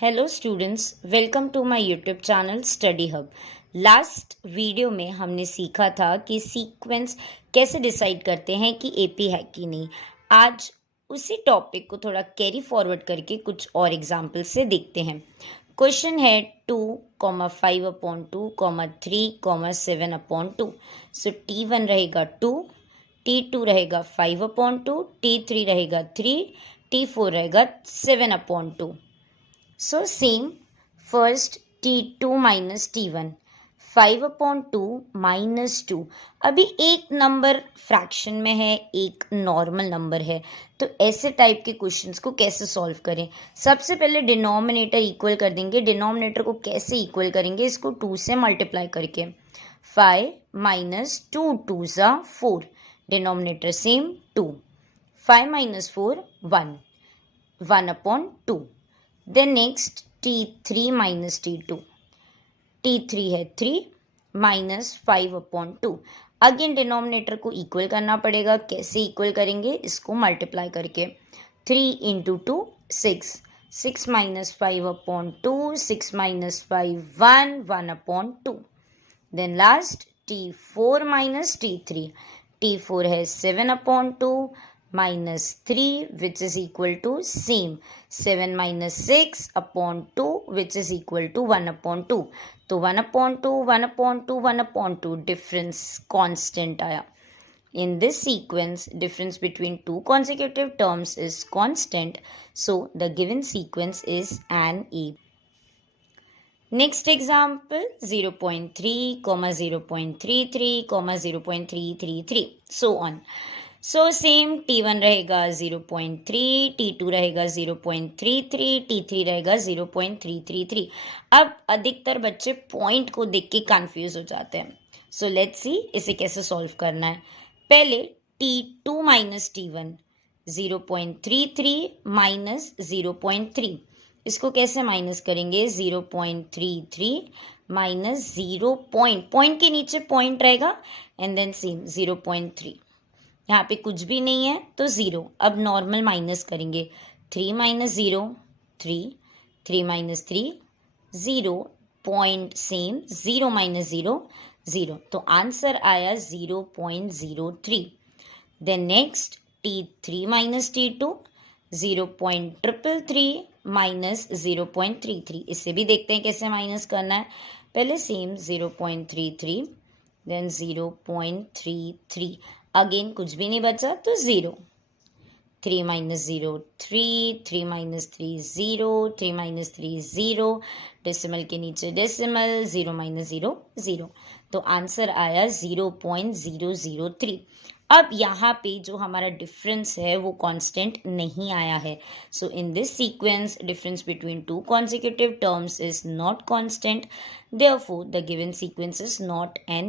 Hello students, welcome to my YouTube channel study hub. Last video में हमने सीखा था कि सीक्वेंस कैसे डिसाइड करते हैं कि एपी है कि नहीं। आज उसी टॉपिक को थोड़ा कैरी फॉरवर्ड करके कुछ और एग्जाम्पल से देखते हैं। क्वेश्चन है 2,5/2, 3,7/2। सो T1 रहेगा 2, T2 रहेगा 5/2, T3 रहेगा 3, T4 रहेगा 7/2। So same, first T2 minus T1, 5/2 minus 2। अभी एक नंबर फ्रैक्शन में है, एक नॉर्मल नंबर है, तो ऐसे टाइप के क्वेश्चंस को कैसे सॉल्व करें। सबसे पहले डिनोमिनेटर इक्वल कर देंगे। डिनोमिनेटर को कैसे इक्वल करेंगे, इसको 2 से मल्टीप्लाई करके। 5 minus 2 2s are 4, denominator same 2, 5 minus 4 1, 1/2। Then next T3 minus T2, T3 है 3 minus 5/2। अगेन डिनोमिनेटर को इक्वल करना पड़ेगा। कैसे इक्वल करेंगे, इसको मल्टीप्लाई करके। 3 into 2 6, 6 minus 5/2, 6 minus 5 1, 1/2। Then last T4 minus T3, T4 है 7/2 minus 3 which is equal to same 7 minus 6/2 which is equal to 1/2। तो 1/2 1/2 1/2 डिफरेंस कांस्टेंट आया। In this sequence, difference between two consecutive terms is constant, so the given sequence is an A. Next example 0.3, 0.33, 0.333, so on. So same T1 रहेगा 0.3, T2 रहेगा 0.33, T3 रहेगा 0.333। अब अधिकतर बच्चे point को देख के कंफ्यूज हो जाते हैं। सो लेट्स सी इसे कैसे सॉल्व करना है। पहले T2 माइनस T1, 0.33 माइनस 0.3, इसको कैसे माइनस करेंगे। 0.33 माइनस 0 पॉइंट के नीचे पॉइंट रहेगा एंड देन सेम 0.3। यहाँ पे कुछ भी नहीं है तो 0। अब नॉर्मल माइनस करेंगे। 3 minus 0 3, 3 minus 3 0, point same 0 minus 0 0, तो आंसर आया 0.03। Then next T3 minus T2, 0.333 minus 0.33, इससे भी देखते हैं कैसे माइनस करना है। पहले सेम 0.33 देन 0.33, अगेन कुछ भी नहीं बचा तो 0। 3 माइनस 0 3, 3 माइनस 3 0, 3 माइनस 3 0, डेसिमल के नीचे डेसिमल, 0 माइनस 0 0, तो आंसर आया 0.003। अब यहाँ पे जो हमारा डिफरेंस है वो कांस्टेंट नहीं आया है। So in this sequence difference between two consecutive terms is not constant, therefore the given sequence is not N